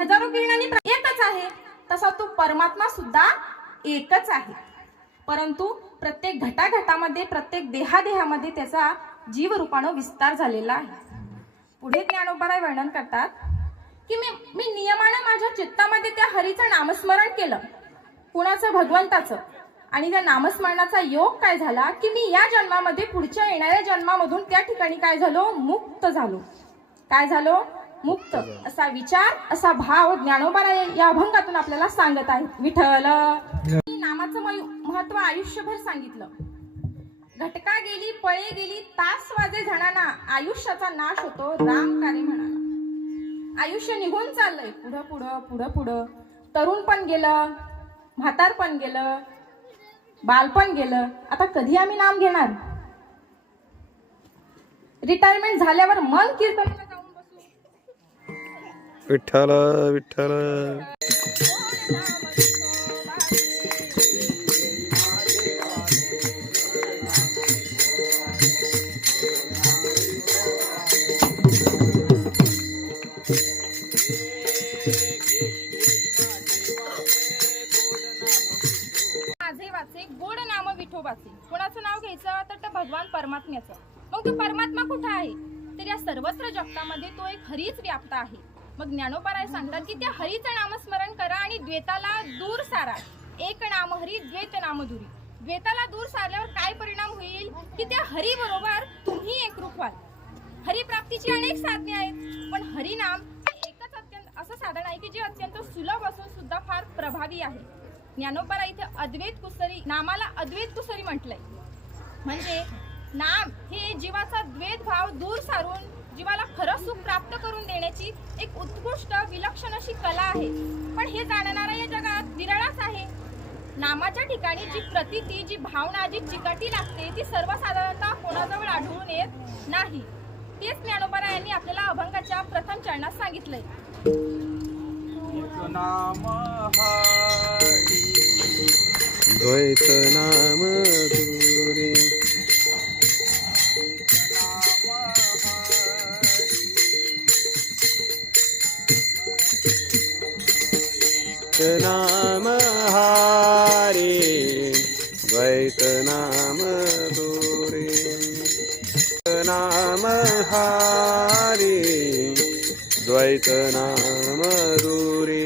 हजारो किरणांनी एकच आहे, तसा तो परमात्मा सुद्धा एकच आहे. परंतु प्रत्येक घटाघटामध्ये, प्रत्येक देहादेहामध्ये त्याचा जीव रूपानं विस्तार झालेला आहे. पुढे ज्ञानोबाराय वर्णन करतात की मी नियमानं माझ्या चित्तामध्ये त्या हरीचं नामस्मरण केलं, कुणाचं, भगवंताचं. आणि त्या नामस्मरणाचा योग काय झाला की मी या जन्मामध्ये पुढच्या येणाऱ्या जन्मामधून त्या ठिकाणी काय झालो, मुक्त झालो. काय झालो, मुक्त. असा विचार, असा भाव ज्ञानोबाराय या अभंगातून आपल्याला सांगत आहेत. विठ्ठल नामाचं महत्व आयुष्यभर सांगितलं. घटका गेली, पळे गेली, तास वाजे झणाना, आयुष्याचा नाश होतो राम कार्य म्हणाला. आयुष्य निघून चाललंय पुढं पुढं पुढं पुढं. तरुण पण गेलं, म्हातार पण गेलं, बालपण गेलं. आता कधी आम्ही नाम घेणार? रिटायरमेंट झाल्यावर मग कीर्तनाला जाऊन बसू. विठ्ठल विठ्ठल. गोड नाम विठोबाचे. कोणाचं नाव घ्यायचं तर भगवान परमात्म्याचं. मग तो परमात्मा कुठं आहे? तर या सर्वत्र जगतामध्ये तो एक हरीच व्याप्त आहे. मग ज्ञानोबाराय सांगतात की त्या हरीचं नामस्मरण करा आणि द्वैताला दूर सारा. एक नाम हरी, द्वैत नाम दुरी. द्वैताला दूर सारल्यावर काय परिणाम होईल की त्या हरी बरोबर तुम्ही एकरूप व्हाल. हरिप्राप्तीची अनेक साधने आहेत, पण हरिनाम एकच अत्यंत असं साधन आहे की जे अत्यंत सुलभ असून सुद्धा फार प्रभावी आहे. ज्ञानोबाराय इथे अद्वैत कुसरी, नामाला अद्वैत कुसरी म्हटलंय. म्हणजे नाम हे जीवाचा द्वैत भाव दूर सारून जीवाला खरं सुख प्राप्त करून देण्याची एक उत्कृष्ट विलक्षण अशी कला आहे. पण हे जाणणारा या जगात विरळच आहे. नामाच्या ठिकाणी जी प्रतीती, जी भावना, जी चिकाटी लागते ती सर्वसाधारणतः कोणाजवळ आढळून येत नाही. तेच ज्ञानोबाराय यांनी आपल्याला अभंगाच्या प्रथम चरणात सांगितलंय. नाम हरी, द्वैत नाम दुरी. नाम हरी, द्वैत नाम दुरी. नाम हरी, द्वैत नाम दुरी.